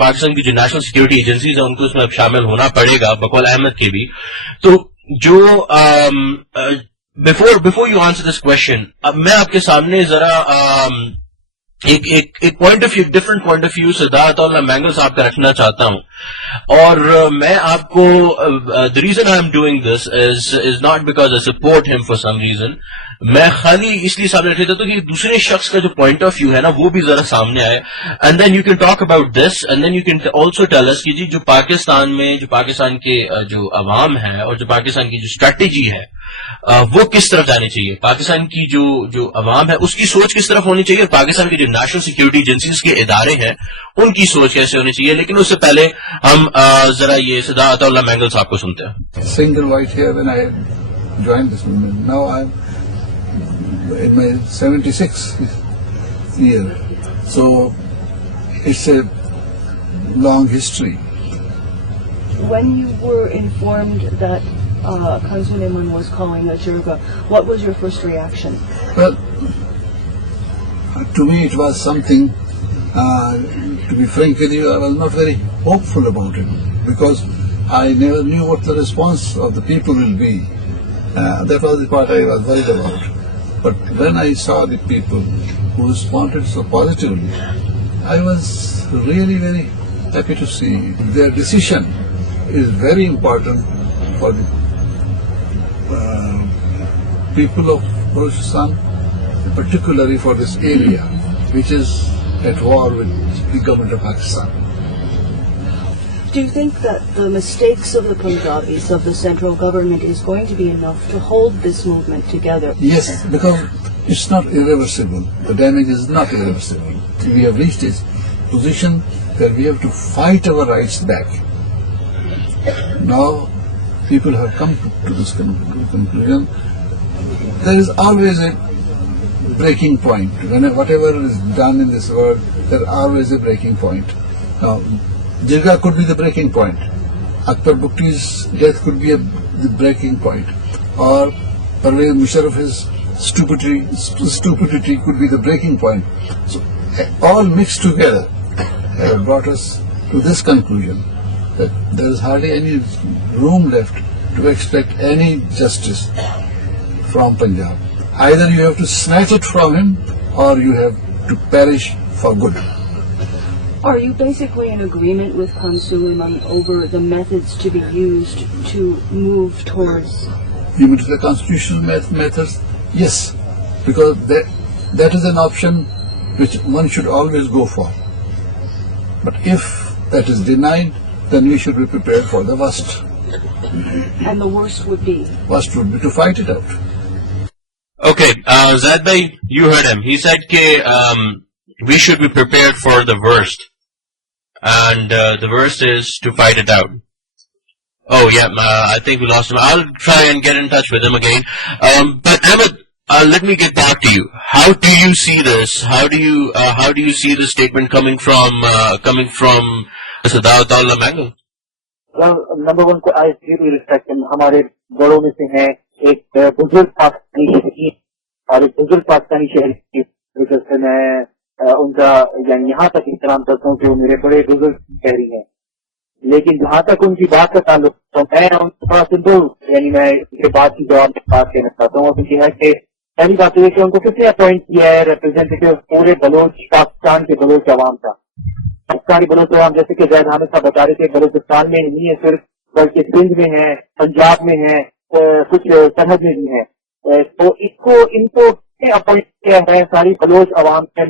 پاکستان کی جو national security agencies ہیں ان کو اس میں اب شامل ہونا پڑے گا بقول احمد کے بھی. تو جو before you answer this question اب میں آپ کے سامنے ذرا ایک point of view different point of view سدارت اللہ مینگل صاحب کا رکھنا چاہتا ہوں. اور میں آپ کو the reason I am doing this is not because I support him for some reason. میں خالی اس لیے سامنے رکھ لیتا ہوں کہ دوسرے شخص کا جو پوائنٹ آف ویو ہے نا وہ بھی ذرا سامنے آئے, and then you can talk about this, and then you can also tell us کہ جی جو پاکستان میں جو پاکستان کے جو عوام ہے اور جو پاکستان کی جو اسٹریٹجی ہے وہ کس طرف جانی چاہیے, پاکستان کی جو عوام ہے اس کی سوچ کس طرف ہونی چاہیے, اور پاکستان کی جو نیشنل سیکورٹی ایجنسیز کے ادارے ہیں ان کی سوچ کیسے ہونی چاہیے. لیکن اس سے پہلے ہم ذرا یہ سدارت اللہ مینگل صاحب کو سنتے ہیں. Single white hair when I joined this movement. Now I'm in my 76th year. So it's a long history. When you were informed that Khan Suleiman was calling a jirga, what was your first reaction? Well, to me it was something, to be frank with you, I was not very hopeful about it because I never knew what the response of the people will be. That was the part I was worried about. But when I saw the people who responded so positively, I was really very happy to see their decision is very important for the people of Balochistan, particularly for this area, which is at war with the government of Pakistan. Do you think that the mistakes of the Punjabis, of the central government, is going to be enough to hold this movement together? Yes, because it's not irreversible. The damage is not irreversible. We have reached a position where we have to fight our rights back. Now, people have come to this conclusion. There is always a breaking point. Whatever is done in this world, there is always a breaking point. Now, Jirga could be the breaking point. Akbar Bukti's death could be the breaking point. Or Parvez Musharraf's stupidity could be the breaking point. So all mixed together have brought us to this conclusion that there is hardly any room left to expect any justice from Punjab. Either you have to snatch it from him or you have to perish for good. Are you basically in agreement with Khan Suleiman over the methods to be used to move towards? You mean the constitutional methods? Yes, because that is an option which one should always go for. But if that is denied, then we should be prepared for the worst. And the worst would be? Worst would be to fight it out. Okay, Zaid bhai, you heard him. He said we should be prepared for the worst. And the worst is to fight it out. Oh yeah, I think we lost him. I'll try and get in touch with him again. But Ahmed, let me get back to you. How do you see this? How do you see the statement coming from Sadaat Allah Mangal? Well, number one, I really respect him. ہمارے بڑوں میں سے ہیں ایک بزرگ پاکستانی شہری اور ایک بزرگ پاکستانی شہری کی وجہ سے میں ان کا یعنی یہاں تک احترام کرتا ہوں کہ وہ میرے بڑے بزرگ شہری ہیں. لیکن جہاں تک ان کی بات کا تعلق تو میں ان کو تھوڑا سمپل یعنی میں ان کے بات کی جواب میں بات کہنا چاہتا ہوں. اور یہ ہے کہ پہلی بات یہ کہ ان کو کس نے اپوائنٹ کیا ہے ریپرزینٹیو پورے بلوچ پاکستان کے بلوچ عوام کا. پاکستانی بلوچ عوام جیسے کہ زید حامد صاحب بتا رہے تھے بلوچستان میں نہیں ہے صرف بلکہ سندھ میں ہے, پنجاب میں ہے, کچھ سرحد میں بھی ہے. تو ان کو اپوائنٹ کیا ہے ساری بلوچ عوام کے.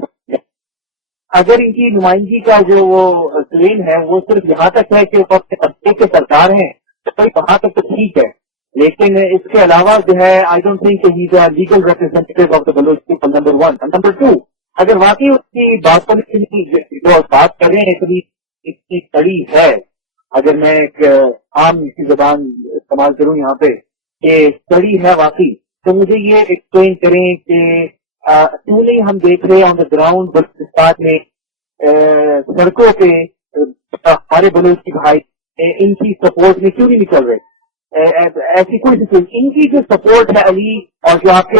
اگر ان کی نمائندگی کا جو وہ ٹرین ہے وہ صرف یہاں تک ہے کہ طبقے کے سردار ہیں تو وہاں تک تو ٹھیک ہے, لیکن اس کے علاوہ جو ہے I don't think he is a legal representative of the Baloch people. Number one. Number two, اگر واقعی اس کی باتوں میں جو بات کر رہے ہیں اتنی کڑی ہے, اگر میں ایک عام کی زبان استعمال کروں یہاں پہ کہ کڑی ہے واقعی, تو مجھے یہ ایکسپلین کریں کہ کیوں نہیں ہم دیکھ رہے آن دا گراؤنڈ بلوچستان میں سڑکوں پہ ہمارے بلوچی بھائی ان کی سپورٹ میں کیوں نہیں نکل رہے. ایسی کوئی ان کی جو سپورٹ ہے علی اور جو آپ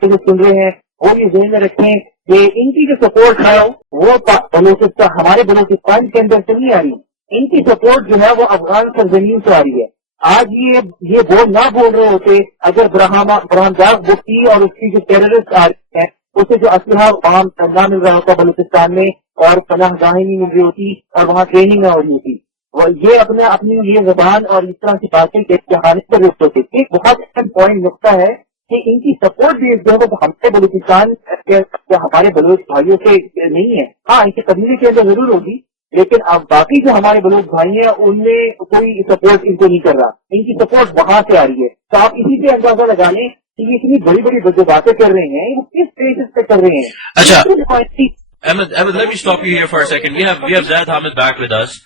کے جو سن رہے ہیں وہ یہ ذہن میں رکھیں کہ ان کی جو سپورٹ ہے وہ بلوچستان ہمارے بلوچستان کے اندر سے نہیں آ رہی. ان کی سپورٹ جو ہے وہ افغان سرزمین سے آ رہی ہے. آج یہ بول نہ بول رہے ہوتے اگر برہم داغ بکتی اور اس کی جو ٹیررسٹ آ رہی ہیں اسے جو اسلحہ عام نہ مل رہا ہوتا بلوچستان میں اور پناہ گاہیں نہیں مل رہی ہوتی اور وہاں ٹریننگ نہ ہو رہی ہوتی. یہ اپنی یہ زبان اور اس طرح کی باتیں کہانے پر رکھ ہوتے. ایک بہت اہم پوائنٹ نقطہ ہے کہ ان کی سپورٹ بھی جو ہے وہ ہمارے بلوچستان ہمارے بلوچ بھائیوں سے نہیں ہے. ہاں ان کے قبیلے کے اندر ضرور ہوگی لیکن اب باقی جو ہمارے بلوچ بھائی ہیں ان میں کوئی سپورٹ ان کو نہیں کر رہا. ان کی سپورٹ وہاں سے آ رہی ہے. تو آپ اسی سے اندازہ لگا لیں کہ یہ اتنی بڑی بڑی جو باتیں کر رہے ہیں وہ کس بیسس پہ کر رہے ہیں. اچھا Ahmed, let me stop you here for a second. We have Zaid Hamid back with us.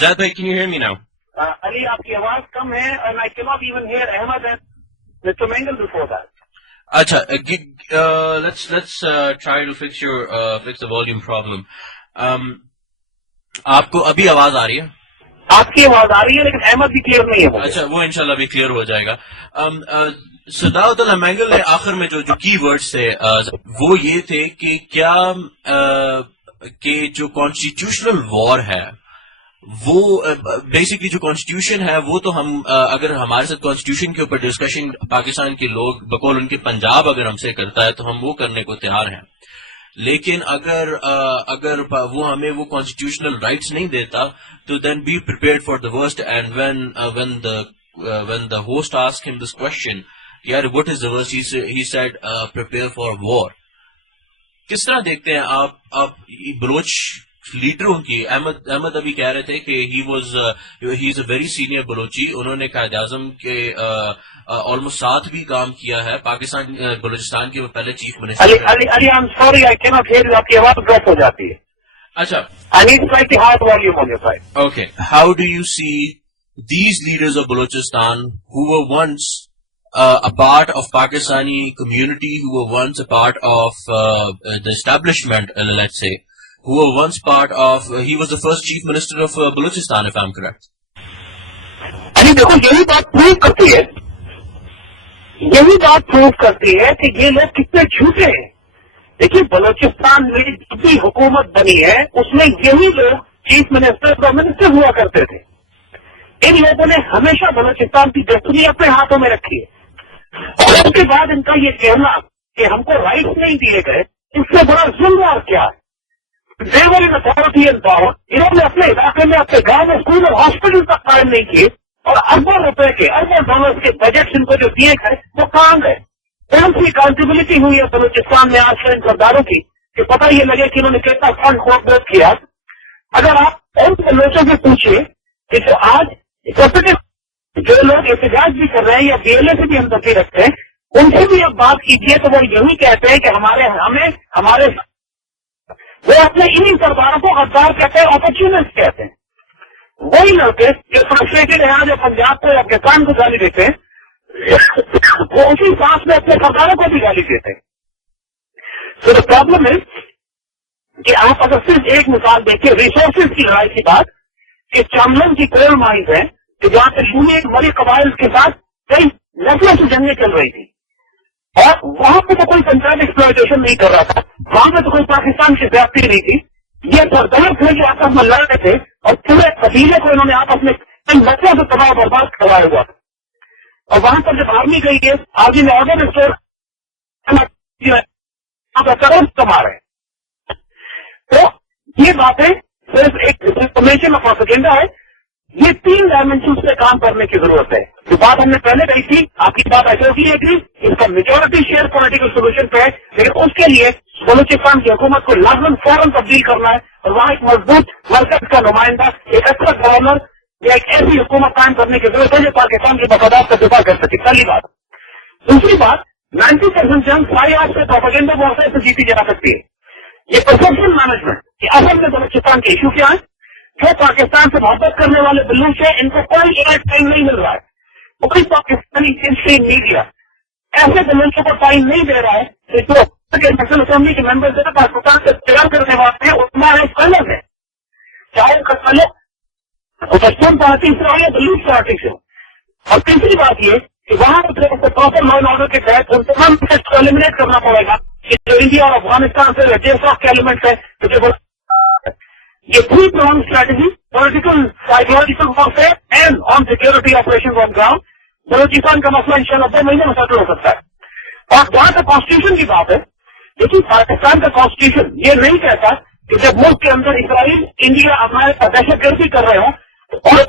Zaid bhai, can you hear me now? Ali, آپ کی آواز کم ہے and I cannot even hear Ahmed and Mr. Mengal before that. Acha, let's try to fix the volume problem. آپ کو ابھی آواز آ رہی ہے؟ آپ کی آواز آ رہی ہے لیکن احمد بھی کلیئر نہیں ہے. اچھا وہ انشاءاللہ بھی کلیئر ہو جائے گا. صداعت اللہ مینگل نے آخر میں جو کی ورڈز تھے وہ یہ تھے کہ کیا کہ جو کانسٹیٹیوشنل وار ہے وہ بیسکلی جو کانسٹیٹیوشن ہے وہ تو ہم اگر ہمارے ساتھ کانسٹیٹیوشن کے اوپر ڈسکشن پاکستان کے لوگ بقول ان کے پنجاب اگر ہم سے کرتا ہے تو ہم وہ کرنے کو تیار ہیں. لیکن اگر وہ ہمیں وہ کانسٹیٹیوشنل رائٹس نہیں دیتا تو then be prepared for the worst. And when the host asked him this question, یار what is the worst, he said prepare for war. کس طرح دیکھتے ہیں آپ بلوچ لیڈروں کی؟ احمد ابھی کہہ رہے تھے کہ he is a very senior Balochi. انہوں نے قائد اعظم کے آلموسٹ ساتھ بھی کام کیا ہے پاکستان بلوچستان کے. وہ پہلے chief minister. Ali I'm sorry I cannot hear you. آپ کی آواز ڈراپ ہو جاتی ہے. اچھا I need slightly higher volume on your side. Okay, how do you see these leaders of Balochistan who were once a part of Pakistani community, who were once a part of the establishment, let's say, who were once part of, he was the first chief minister of Balochistan, if I'm correct. دیکھو یہی بات prove کرتی ہے کہ یہ لوگ کتنے جھوٹے ہیں. دیکھیے بلوچستان میں جب بھی حکومت بنی ہے اس میں یہی لوگ چیف منسٹر اور منسٹر ہوا کرتے تھے. ان لوگوں نے ہمیشہ بلوچستان کی ڈیسٹنی اپنے ہاتھوں میں رکھی ہے. اور اس کے بعد ان کا یہ کہنا کہ ہم کو رائٹس نہیں دیے گئے اس سے بڑا ظلم اور کیا ہے. دیور ان اتھارٹی اینڈ پاور. انہوں نے اپنے علاقے میں اپنے گاؤں میں اسکول اور ہاسپٹل تک قائم نہیں کیے اور اربوں روپے کے اربوں ڈالر کے بجٹ ان کو جو دیے گئے وہ کہاں گئے. کون سی اکاؤنٹیبلٹی ہوئی ہے بلوچستان میں آج سے ان سرداروں کی کہ پتہ یہ لگے کہ انہوں نے کتنا فنڈ خود کیا. اگر آپ ان لوگوں سے پوچھیں کہ جو آج جو لوگ احتجاج بھی کر رہے ہیں یا بی ایل اے سے بھی ہمدردی رکھتے ہیں ان سے بھی اب بات کیجیے تو وہ یہی کہتے ہیں کہ ہمارے وہ اپنے انہیں سرداروں کو غدار کہتے ہیں, اپرچونسٹ کہتے ہیں. وہی لڑکے جو فرسٹریٹڈ ہیں جو پنجاب کو یا پاکستان کو گالی دیتے ہیں وہ اسی سانس میں اپنے سرداروں کو بھی گالی دیتے ہیں. تو دا پرابلم ہے کہ آپ اگر صرف ایک مثال دیکھیں ریسورسز کی لڑائی کی بات کہ چاملن کی کول مائنز ہیں کہ جہاں پہ یونین بڑی قبائل کے ساتھ کئی نسلوں سے جنگیں چل رہی تھی اور وہاں پہ تو کوئی پنچایت ایکسپلائٹیشن نہیں کر رہا تھا, وہاں پہ تو کوئی پاکستان کی زیادتی نہیں تھی. یہ سردار تھے جو آپس میں لڑ رہے تھے اور پورے قبیلے کو انہوں نے آپس میں کئی نسلوں سے تباہ و برباد کروایا ہوا تھا. اور وہاں پر جب آرمی گئی ہے آرمی نے آرڈر اسٹور کروڑ کما رہے ہیں. تو یہ باتیں صرف ایک انفارمیشن آف پروپیگنڈا ہے. یہ 3 ڈائمینشن سے کام کرنے کی ضرورت ہے. جو بات ہم نے پہلے کہی تھی آپ کی بات ایسے ہوتی ہے کہ اس کا میجورٹی شیئر پولیٹیکل سولوشن پہ ہے لیکن اس کے لیے بلوچستان کی حکومت کو لازماً فوراً تبدیل کرنا ہے اور وہاں ایک مضبوط مرکز کا نمائندہ ایک اچھا گورنر یا ایک ایسی حکومت قائم کرنے کی ضرورت ہے جو پاکستان کے مفادات کا دفاع کر سکے. پہلی بات. دوسری بات 90% جنگ ساری آپ سے پروپیگنڈا وارفیئر سے جیتی جا سکتی ہے. یہ پرسپشن مینجمنٹ کہ اصل میں بلوچستان کے ایشو کیا ہے. جو پاکستان سے محبت کرنے والے بلوچ ہیں ان کو کوئی ایک ٹائم نہیں مل رہا ہے. کوئی پاکستانی اسٹریم میڈیا ایسے بلوچوں کو ٹائم نہیں دے رہا ہے کہ جو نیشنل اسمبلی کے ممبر سے پاکستان سے تیار کرنے والے ہیں اس کلر ہے چاہے ان کا تعلق پشتون پارٹی سے ہو یا بلوچ پارٹی سے ہو. اور تیسری بات یہ کہ وہاں پراپر لا اینڈ آرڈر کے تحت ان تمام کو ایلیمنیٹ کرنا پڑے گا کہ جو انڈیا اور افغانستان سے ریڈیوسافٹ ایلیمنٹ ہے تو جو یہ three prong strategy political psychological warfare and on security operation on ground Balochistan کا مسئلہ انشاءاللہ 2 مہینے میں سیٹل ہو سکتا ہے. اور جہاں تک کانسٹیٹیوشن کی بات ہے دیکھیے پاکستان کا کانسٹیٹیوشن یہ نہیں کہتا کہ جب ملک کے اندر اسرائیل انڈیا ہمارے دہشت گردی کر رہے ہوں اور